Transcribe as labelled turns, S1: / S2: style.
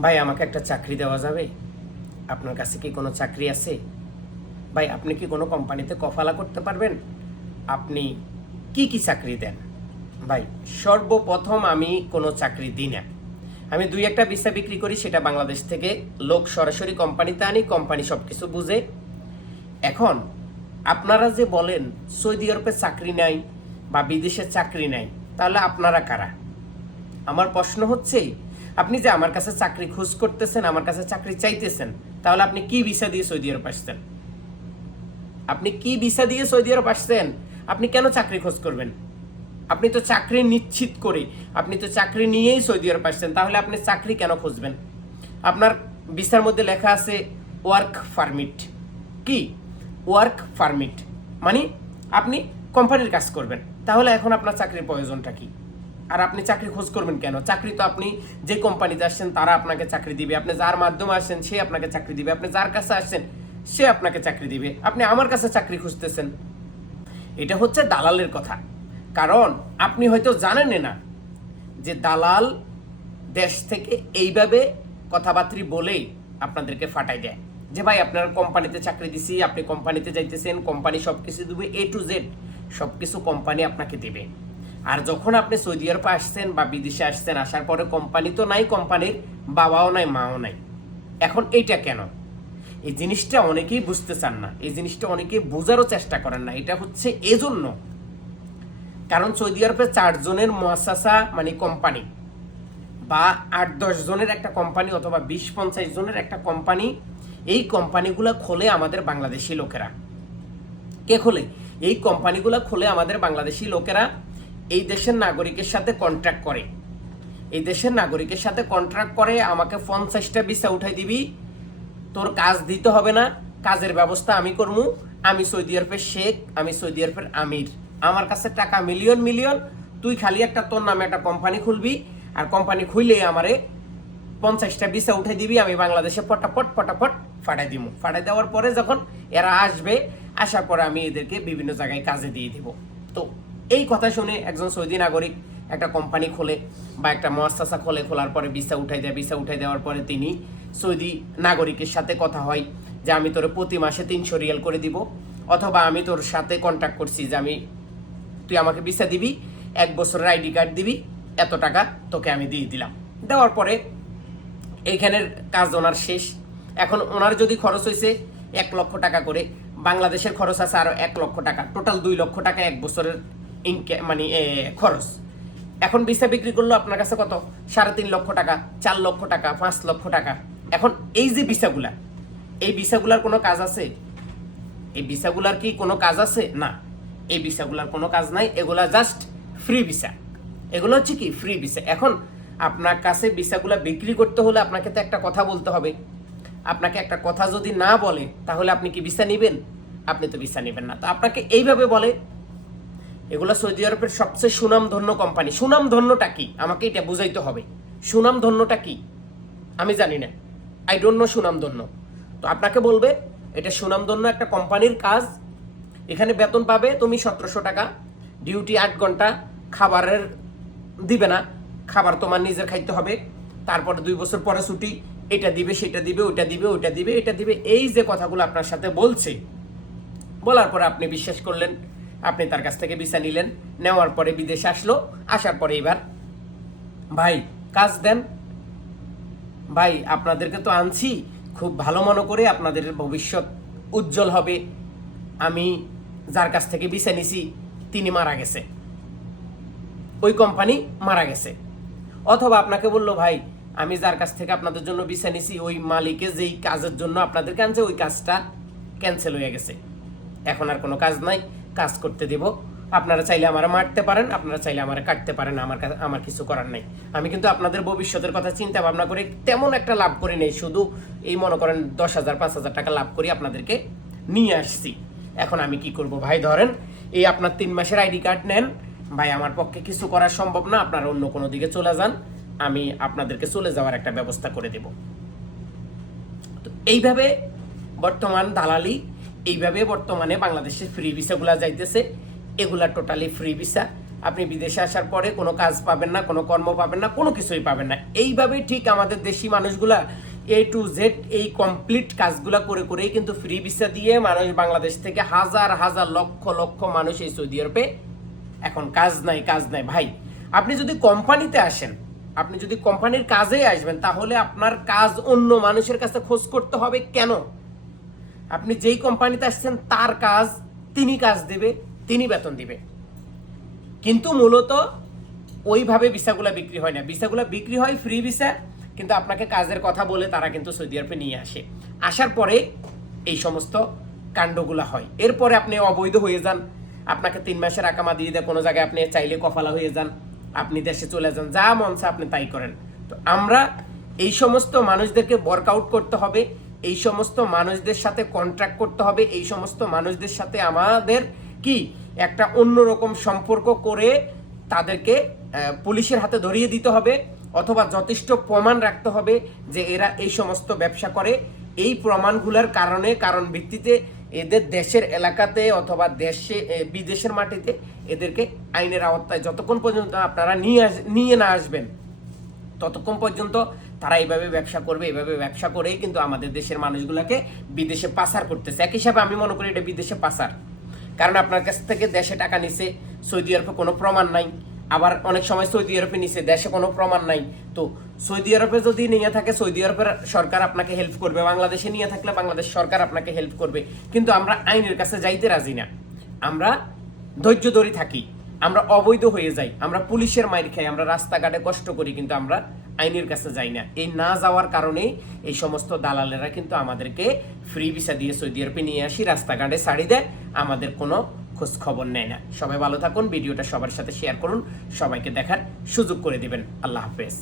S1: ভাই, আমাকে একটা চাকরি দেওয়া যাবে? আপনার কাছে কি কোনো চাকরি আছে? ভাই, আপনি কি কোনো কোম্পানিতে কফালা করতে পারবেন? আপনি কি কি চাকরি দেন? ভাই, সর্বপ্রথম আমি কোনো চাকরি দিই না। আমি দুই একটা বিসা বিক্রি করি, সেটা বাংলাদেশ থেকে লোক সরাসরি কোম্পানিতে আনি, কোম্পানি সব কিছু বুঝে। এখন, আপনারা যে বলেন, সৌদি আরবে চাকরি নাই বা বিদেশে চাকরি নাই, তাহলে আপনারা কারা? আমার প্রশ্ন হচ্ছে আপনি যে আমার কাছে চাকরি খোঁজ করতেছেন, আমার কাছে চাকরি চাইতেছেন, তাহলে আপনি কি ভিসা দিয়ে সৌদি আরব আসছেন? আপনি কি ভিসা দিয়ে সৌদি আরব আসছেন? আপনি কেন চাকরি খোঁজ করবেন? আপনি তো চাকরি নিশ্চিত করে, আপনি তো চাকরি নিয়েই সৌদি আরব আসছেন, তাহলে আপনি চাকরি কেন খুঁজবেন? আপনার ভিসার মধ্যে লেখা আছে ওয়ার্ক পারমিট কি? ওয়ার্ক পারমিট মানে আপনি কোম্পানির কাজ করবেন, তাহলে এখন আপনার চাকরির প্রয়োজনটা কি? আর আপনি চাকরি খোঁজ করবেন কেন? চাকরি তো আপনি যে কোম্পানিতে আসছেন, তারা আপনাকে চাকরি দিবে। আপনি যার মাধ্যমে আসছেন, সে আপনাকে চাকরি দিবে। আপনি যার কাছে আসছেন, সে আপনাকে চাকরি দিবে। আপনি আমার কাছে চাকরি খুঁজতেছেন। এটা হচ্ছে দালালের কথা। কারণ আপনি হয়তো জানেন না যে দালাল দেশ থেকে এইভাবে কথাবার্তা বলেই আপনাদেরকে ফাটাই দেয়। যে ভাই, আপনার কোম্পানিতে চাকরি দিছি, আপনি কোম্পানিতে যাইতেছেন কোম্পানি সব কিছু দেবে এ টু জেড সব কিছু কোম্পানি আপনাকে দেবে। আর যখন আপনি সৌদি আরবে আসছেন বা বিদেশে আসছেন, আসার পরে কোম্পানি তো নাই কোম্পানির বাবাও নাই, মাও নাই। এখন এইটা কেন? এই জিনিসটা অনেকেই বুঝতে চান না। এই জিনিসটা অনেকেই বোঝারও চেষ্টা করেন না। এটা হচ্ছে এজন্য। কারণ সৌদি আরবে চারজনের মহাসাসা মানে কোম্পানি বা আট, দশ জনের একটা কোম্পানি অথবা বিশ, পঞ্চাশ জনের একটা কোম্পানি এই কোম্পানিগুলো খোলে আমাদের বাংলাদেশি লোকেরা। কে খোলে? এই কোম্পানিগুলো খোলে আমাদের বাংলাদেশি লোকেরা এই দেশের নাগরিকের সাথে কন্ট্রাক্ট করে। এই দেশের নাগরিকের সাথে কন্ট্রাক্ট করে, আমাকে পঞ্চাশটা ভিসা উঠাই দিবি। তোর কাজ দিতে হবে না, কাজের ব্যবস্থা আমি করব আমি সৌদি আরবের শেখ, আমি সৌদি আরবের আমির। আমার কাছে টাকা মিলিয়ন মিলিয়ন তুই খালি একটা তোর নামে একটা কোম্পানি খুলবি, আর কোম্পানি খুললে আমারে পঞ্চাশটা ভিসা উঠে দিবি, আমি বাংলাদেশে পটাপট পটাপট ফাটাই দিব ফাটাই দেওয়ার পরে যখন এরা আসবে, আসার পরে আমি এদেরকে বিভিন্ন জায়গায় কাজে দিয়ে দিব। তো এই কথা শুনে একজন সৌদি নাগরিক একটা কোম্পানি খোলে বা একটা মহাসাসা খোলে, খোলার পরে ভিসা উঠাই দেয় ভিসা উঠাই দেওয়ার পরে তিনি সৌদি নাগরিকের সাথে কথা হয় যে, আমি তোর প্রতি মাসে তিনশো রিয়াল করে দিব, অথবা আমি তোর সাথে কন্ট্যাক্ট করছি যে, আমি, তুই আমাকে ভিসা দিবি, এক বছরের আইডি কার্ড দিবি, এত টাকা তোকে আমি দিয়ে দিলাম। দেওয়ার পরে এইখানের কাজ ওনার শেষ। এখন ওনার যদি খরচ হয়েছে এক লক্ষ টাকা করে, বাংলাদেশের খরচ আছে আরও এক লক্ষ টাকা, টোটাল দুই লক্ষ টাকা এক বছরের মানে খরচ। এখন ভিসা বিক্রি করল আপনার কাছে কত? সাড়ে তিন লক্ষ টাকা, চার লক্ষ টাকা, পাঁচ লক্ষ টাকা। এখন এই যে ভিসাগুলা, এই ভিসাগুলার কোনো কাজ আছে? এই ভিসাগুলার কি কোনো কাজ আছে? না। এই ভিসাগুলার কোনো কাজ নাই, এগুলা জাস্ট ফ্রি ভিসা। এগুলো হচ্ছে কি? Free visa. এখন আপনার কাছে ভিসাগুলা বিক্রি করতে হলে আপনাকে তো একটা কথা বলতে হবে। আপনাকে একটা কথা যদি না বলে, তাহলে আপনি কি ভিসা নেবেন? আপনি তো ভিসা নেবেন না। তো আপনাকে এইভাবে বলে এগুলো সৌদি আরবের সবচেয়ে সুনামধন্য কোম্পানি সুনামধন্যটা কি? আমাকে এটা বুঝাইতে হবে। সুনামধন্যটা কি? আমি জানি না। আই ডোন্ট নো সুনামধন্য। তো আপনাকে বলবে, এটা সুনামধন্য একটা কোম্পানির কাজ। এখানে বেতন পাবে তুমি সতেরোশো টাকা। ডিউটি আট ঘণ্টা, খাবারের দিবে না। খাবার তোমার নিজের খাইতে হবে। তারপরে দুই বছর পরে ছুটি। এটা দিবে, সেটা দিবে, ওইটা দিবে ওইটা দিবে, এটা দিবে। এই যে কথাগুলো আপনার সাথে বলছে, বলার পরে আপনি বিশ্বাস করলেন আপনি তার কাছ থেকে ভিসা নিলেন, নেওয়ার পরে বিদেশে আসলো, আসার পরে এবার, ভাই, কাজ দেন। ভাই, আপনাদেরকে তো আনছি। খুব ভালো মনে করে আপনাদের ভবিষ্যৎ উজ্জ্বল হবে। আমি যার কাছ থেকে ভিসা নিছি, তিনি মারা গেছে। ওই কোম্পানি মারা গেছে। অথবা আপনাকে বলল, ভাই, আমি যার কাছ থেকে আপনাদের জন্য ভিসা নিছি, ওই মালিকে যেই কাজের জন্য আপনাদেরকে আনছে, ওই কাজটা ক্যান্সেল হয়ে গেছে। এখন আর কোনো কাজ নাই। কাজ করতে দেব। আপনারা চাইলে আমার মারতে পারেন, আপনারা চাইলে আমার কাটতে পারেন, আমার আমার কিছু করার নাই। আমি কিন্তু আপনাদের ভবিষ্যতের কথা চিন্তা ভাবনা করে তেমন একটা লাভ করি নেই, শুধু এই মনে করেন দশ হাজার, পাঁচ হাজার টাকা লাভ করি আপনাদেরকে নিয়ে আসছি। এখন আমি কি করব ভাই, ধরেন এই আপনার তিন মাসের আইডি কার্ড নেন, ভাই আমার পক্ষে কিছু করা সম্ভব না, আপনারা অন্য কোনো দিকে চলে যান, আমি আপনাদেরকে চলে যাওয়ার একটা ব্যবস্থা করে দেব। তো এইভাবে বর্তমান দালালি এইভাবে বর্তমানে বাংলাদেশের ফ্রি ভিসাগুলা যাইতেছে। এগুলা টোটালি ফ্রি ভিসা আপনি বিদেশে আসার পরে কোনো কাজ পাবেন না, কোনো কর্ম পাবেন না, কোনো কিছুই পাবেন না। এইভাবেই ঠিক আমাদের দেশি মানুষগুলা এ টু জেড এই কমপ্লিট কাজগুলা করে করেই কিন্তু ফ্রি ভিসা দিয়ে মানুষ বাংলাদেশ থেকে হাজার হাজার লক্ষ লক্ষ মানুষ এই সৌদি আরবে এখন কাজ নাই কাজ নাই। ভাই, আপনি যদি কোম্পানিতে আসেন, আপনি যদি কোম্পানির কাজে আসবেন, তাহলে আপনার কাজ অন্য মানুষের কাছে খোঁজ করতে হবে কেন? আপনি যেই কোম্পানিতে আসছেন, তার কাজ তিনি কাজ দেবে, তিনি বেতন দিবে। কিন্তু মূলত ওইভাবে ভিসাগুলো বিক্রি হয় না। ভিসাগুলো বিক্রি হয় ফ্রি ভিসা, কিন্তু আপনাকে কাজের কথা বলে তারা কিন্তু সৌদি আরবে নিয়ে আসে। আসার পরে এই সমস্ত কাণ্ডগুলো হয়। এরপরে আপনি অবৈধ হয়ে যান। আপনাকে তিন মাসের আকামা দিয়ে দেয়। কোনো জায়গায় আপনি চাইলে কফালা হয়ে যান। আপনি দেশে চলে যান। যা মন চায় আপনি তাই করেন। তো আমরা এই সমস্ত মানুষদেরকে ওয়ার্কআউট করতে হবে। এই সমস্ত মানুষদের সাথে কন্ট্রাক্ট করতে হবে, এই সমস্ত মানুষদের সাথে আমাদের কি? একটা অন্যরকম সম্পর্ক করে তাদেরকে পুলিশের হাতে ধরিয়ে দিতে হবে অথবা যথেষ্ট প্রমাণ রাখতে হবে যে এরা এই সমস্ত ব্যবসা করে। এই প্রমাণগুলোর কারণে, কারণ ভিত্তিতে এদের দেশের এলাকাতে অথবা দেশে বিদেশের মাটিতে এদেরকে আইনের আওতায় যতক্ষণ পর্যন্ত আপনারা নিয়ে নিয়ে না আসবেন, ততক্ষণ পর্যন্ত তারা এইভাবে ব্যবসা করবে এইভাবে ব্যবসা করেই কিন্তু আমাদের দেশের মানুষগুলোকে বিদেশে পাচার করতেছে। এক হিসাবে আমি মনে করি এটা বিদেশে পাচার। কারণ আপনার কাছ থেকে দেশে টাকা নিছে, সৌদি আরবে কোনো প্রমাণ নাই। আবার অনেক সময় সৌদি আরবে নিছে, দেশে কোনো প্রমাণ নাই। তো সৌদি আরবে যদি নিয়ে থাকে, সৌদি আরবের সরকার আপনাকে হেল্প করবে। বাংলাদেশে নিয়ে থাকলে বাংলাদেশ সরকার আপনাকে হেল্প করবে। কিন্তু আমরা আইনের কাছে যাইতে রাজি না। আমরা ধৈর্য ধরে থাকি। আমরা অবৈধ হয়ে যাই। আমরা পুলিশের মাইর খাই। আমরা রাস্তাঘাটে কষ্ট করি, কিন্তু আমরা আইনের কাছে যাই না। এই না যাওয়ার কারণেই এই সমস্ত দালালেরা কিন্তু আমাদেরকে ফ্রি ভিসা দিয়ে সৌদি আরবে নিয়ে আসি, রাস্তাঘাটে ছাড়ি দেয়, আমাদের কোনো খোঁজ খবর নেয় না। সবাই ভালো থাকুন, ভিডিওটা সবার সাথে শেয়ার করুন, সবাইকে দেখার সুযোগ করে দিবেন। আল্লাহ হাফেজ।